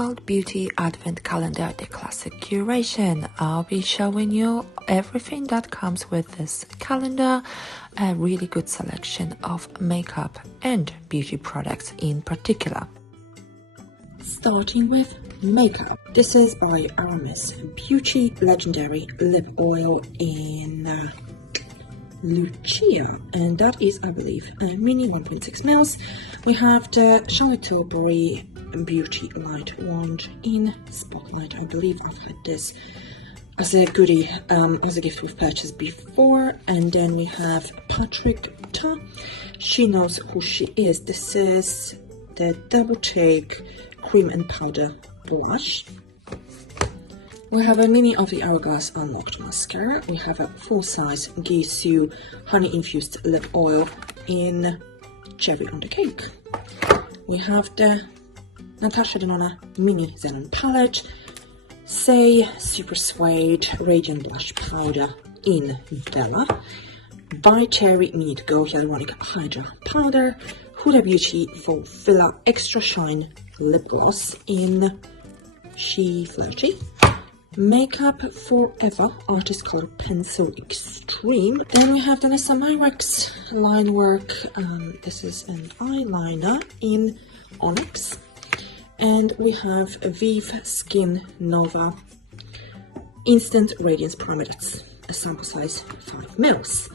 called Beauty Advent Calendar, the classic Curation. I'll be showing you everything that comes with this calendar, a really good selection of makeup and beauty products in particular. Starting with makeup. This is by Aramis Beauty Legendary Lip Oil in Lucia, and that is, I believe, a mini 1.6 ml. We have the Charlotte Tilbury Beauty Light Wand in Spotlight. I believe I've had this as a goodie, as a gift we've purchased before. And then we have Patrick Ta. She Knows Who She Is. This is the Double Take Cream and Powder Blush. We have a mini of the Hourglass Unlocked Mascara. We have a full-size Gisou Honey Infused Lip Oil in Cherry on the Cake. We have the Natasha Denona Mini Xenon Palette, Say Super Suede Radiant Blush Powder in Bella, by Cherry Mini To Go Hyaluronic Hydra Powder, Huda Beauty Full Filler Extra Shine Lip Gloss in She Flirty, Makeup Forever Artist Color Pencil Extreme. Then we have the Nessa Myrex Line Work. This is an eyeliner in Onyx. And we have a Vive Skin Nova Instant Radiance Primer. That's a sample size 5 ml.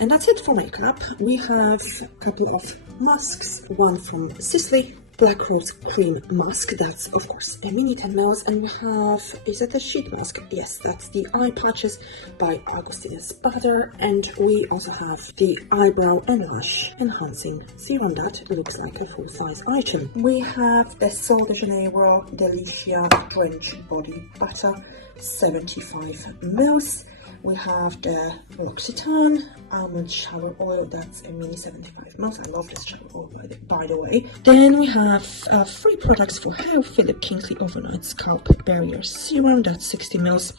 And that's it for makeup. We have a couple of masks. One from Sisley, Black Rose Cream Mask. That's, of course, a mini 10 ml. And we have, is it a sheet mask? Yes, that's the Eye Patches by Agostina Spatter. And we also have the Eyebrow and Lash Enhancing Serum. That looks like a full-size item. We have the Sol de Janeiro Delicia Drench Body Butter, 75 ml. We have the L'Occitane Almond Shower Oil. That's a mini 75 ml. I love this shower oil, by the way. Then we have 3 products for hair. Philip Kingsley Overnight Scalp Barrier Serum. That's 60 ml.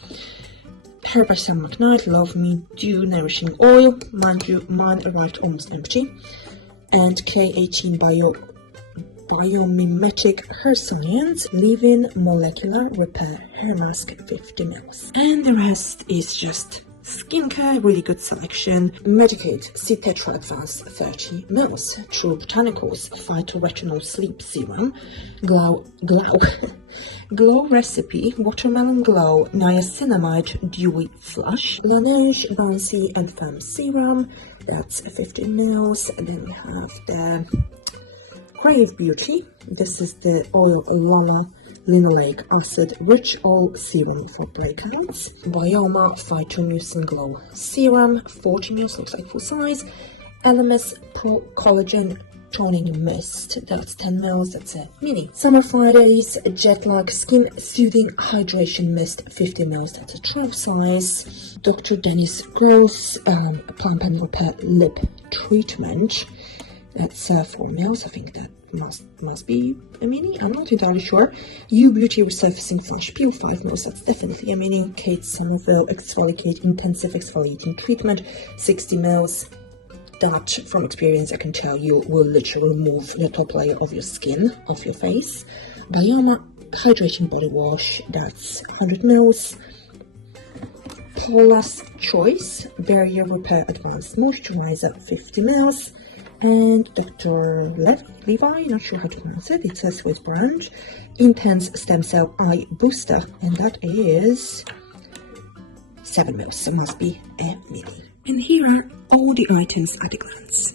Hair by Sam McKnight Love Me Dew Nourishing Oil. Mind you, mine arrived almost empty. And K18 Biomimetic Hair Science Leave-In Molecular Repair Hair Mask 50 ml. And the rest is just skincare, really good selection. Medicate C Tetra Advance 30 ml. True Botanicals Phytoretinol Sleep Serum. Glow Recipe Watermelon Glow Niacinamide Dewy Flush. Laneige Bouncy and Femme Serum. That's 50 ml. And then we have the Crave Beauty. This is the Oil Lala Linoleic Acid Rich Oil Serum for breakouts. Bioma Phytomucin Glow Serum, 40 ml, looks like full size. LMS Pro Collagen Toning Mist, that's 10 ml, that's a mini. Summer Fridays Jet Lag Skin Soothing Hydration Mist, 50 ml, that's a 12 size. Dr. Dennis Gross Plump and Repair Lip Treatment. That's 4 ml. I think that must be a mini. I'm not entirely sure. U Beauty Resurfacing Flash Peel 5 ml. That's definitely a mini. Kate Somerville Exfoliate Intensive Exfoliating Treatment 60 ml. That, from experience, I can tell you will literally remove the top layer of your skin, off your face. Bioma Hydrating Body Wash. That's 100 ml. Paula's Choice Barrier Repair Advanced Moisturizer 50 ml. And Dr. Levi, not sure how to pronounce it, it's a Swiss brand, Intense Stem Cell Eye Booster, and that is 7 ml, so must be a mini. And here are all the items at a glance.